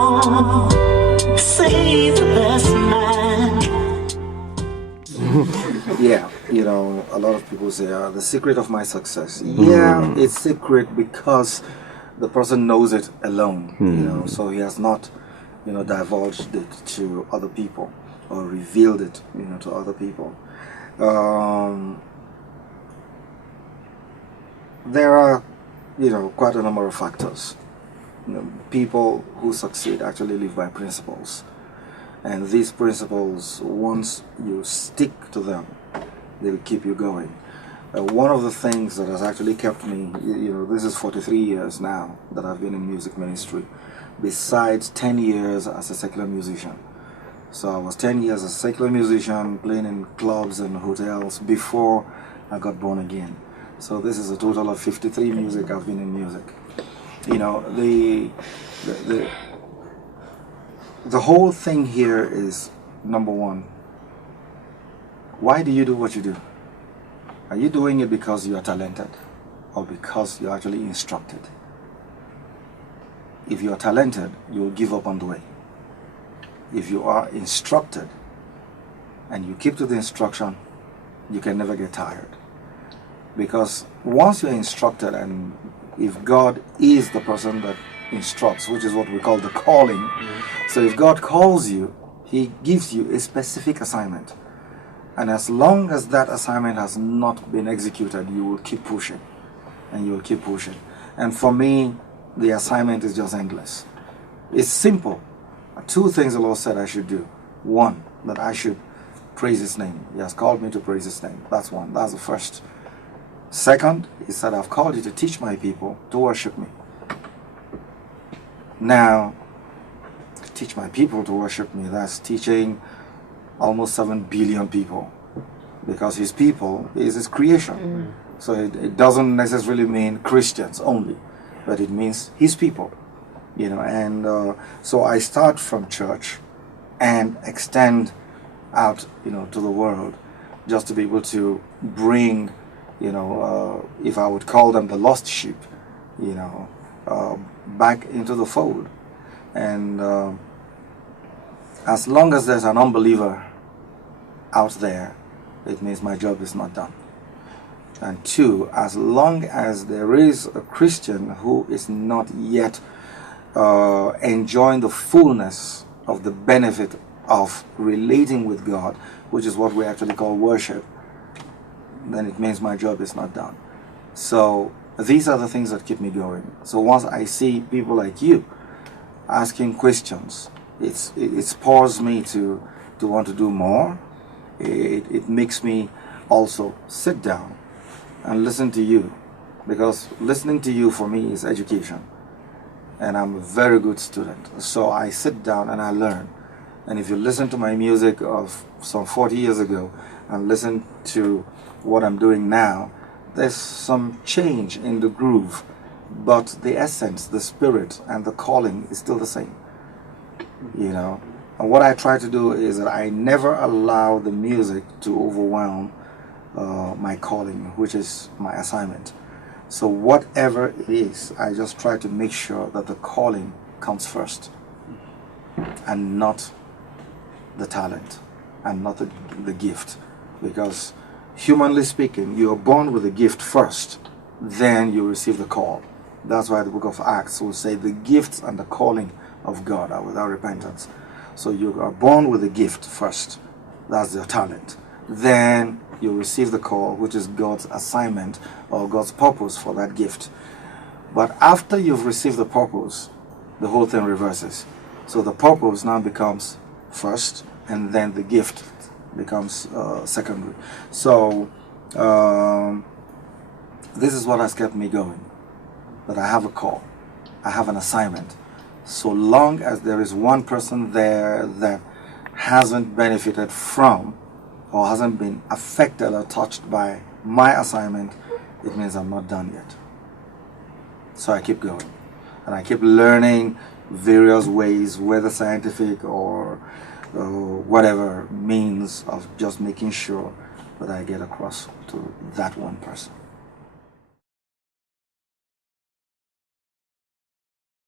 song. Save the best man. Yeah, a lot of people say, the secret of my success. Yeah, it's secret because the person knows it alone, so he has not, divulged it to other people or revealed it, to other people. There are, quite a number of factors. People who succeed actually live by principles. And these principles, once you stick to them, they'll keep you going. One of the things that has actually kept me, this is 43 years now that I've been in music ministry, besides 10 years as a secular musician. So I was 10 years as a secular musician, playing in clubs and hotels before I got born again. So this is a total of 53 music I've been in music. The whole thing here is, number one, why do you do what you do? Are you doing it because you are talented or because you're actually instructed? If you are talented, you will give up on the way. If you are instructed and you keep to the instruction, you can never get tired. Because once you're instructed, and if God is the person that instructs, which is what we call the calling. So if God calls you, He gives you a specific assignment. And as long as that assignment has not been executed, you will keep pushing. And you will keep pushing. And for me, the assignment is just endless. It's simple. Two things the Lord said I should do. One, that I should praise His name. He has called me to praise His name. That's one. That's the first. Second, He said, I've called you to teach my people to worship me. Now, teach my people to worship me, that's teaching almost 7 billion people. Because His people is His creation. So it doesn't necessarily mean Christians only, but it means His people. And so I start from church and extend out, to the world, just to be able to bring, if I would call them the lost sheep, back into the fold. And as long as there's an unbeliever out there, it means my job is not done. And two, as long as there is a Christian who is not yet enjoying the fullness of the benefit of relating with God, which is what we actually call worship, then it means my job is not done. So these are the things that keep me going. So once I see people like you asking questions, it spurs me to want to do more. It makes me also sit down and listen to you, because listening to you for me is education, and I'm a very good student. So I sit down and I learn. And if you listen to my music of some 40 years ago and listen to what I'm doing now, there's some change in the groove, but the essence, the spirit, and the calling is still the same. And what I try to do is that I never allow the music to overwhelm my calling, which is my assignment. So whatever it is, I just try to make sure that the calling comes first, and not the talent, and not the gift. Because humanly speaking, you are born with a gift first, then you receive the call. That's why the book of Acts will say the gifts and the calling of God are without repentance. So you are born with a gift first. That's your talent. Then you receive the call, which is God's assignment or God's purpose for that gift. But after you've received the purpose, the whole thing reverses. So the purpose now becomes first, and then the gift becomes secondary. So this is what has kept me going. That I have a call, I have an assignment. So long as there is one person there that hasn't benefited from or hasn't been affected or touched by my assignment, it means I'm not done yet. So I keep going, and I keep learning various ways, whether scientific or whatever means of just making sure that I get across to that one person.